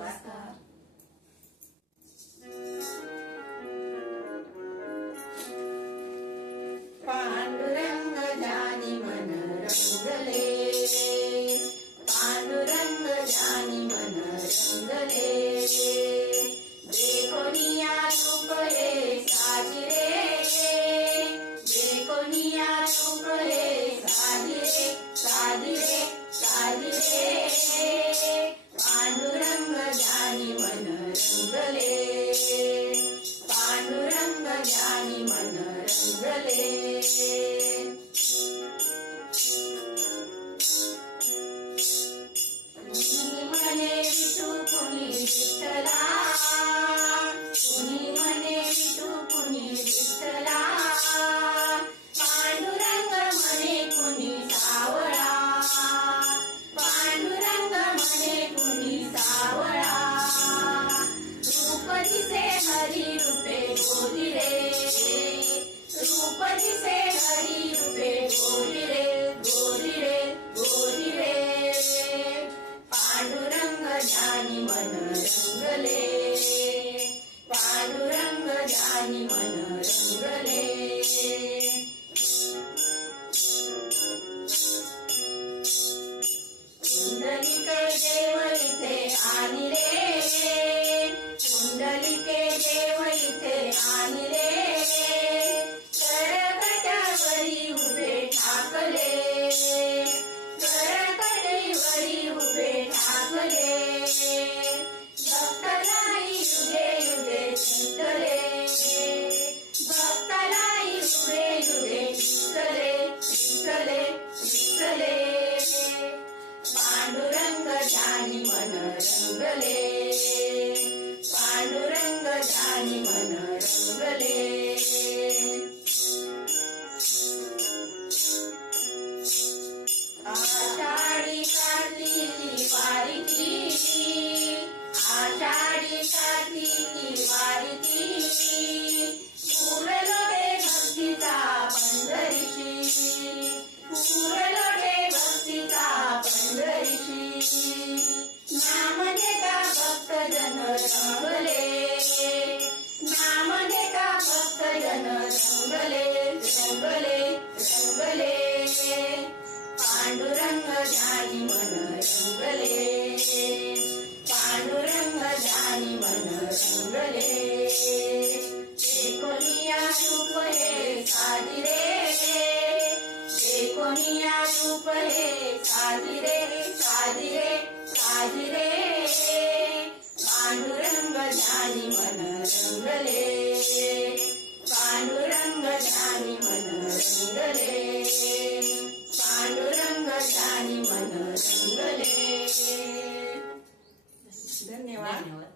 नमस्कार. पांडुरंग जानी मन रंगले, पांडुरंग जानी मन रंगले. देखोनिया रूप हे साजिरे, देखोनिया रूप हे साजिरे, साजिरे, साजिरे. पांडुरंग जानी मन रंगले, पांडुरंग जानी मन रंगले. कुणी म्हणे विठू कुणी विठ्ठला, कुणी म्हणे विठू कुणी विठ्ठला. पांडुरंग म्हणे कुणी सावळा, पांडुरंग म्हणे कुणी सावळा. रूप दिसे हरी रूपे गोरी रूप दिसे हरी रूपे गोरी रे, गोरी रे. पांडुरंग जानी मन रंगले, पांडुरंग जानी मन रंगले. कुंडलिके देव इथे आणि रे, कुंडलिके देव इथे आणि रे. करकटावरी उभे ठाकले, करकटीवरी उभे ठाकले. भक्तालाई युगे युगे चिंतले, भक्तालाई युगे युगे चिंतले, चिंतले, चिंतले. पांडुरंग जानी मन रंगले, पांडुरंग जानी मन रंगले. आषाढी कार्तिकी वारीती, आषाढी कार्तिकी वारीती. पुरलोडे भक्तीचा पंढरीशी, पुरलोडे भक्तीचा पंढरीशी. नाम देता भक्तजन रंगले, नाम देता भक्तजन रंगले, रंगले, रंगले. पांडुरंग जानी मन रंगले, पांडुरंग जानी मन रंगले. देखोनिया रूप हे साजिरे, देखोनिया रूप हे साजिरे, साजिरे, साजिरे. पांडुरंग जानी मन रंगले, पांडुरंग जानी मन रंगले, पांडुरंग जानी मन रंगले. धन्यवाद.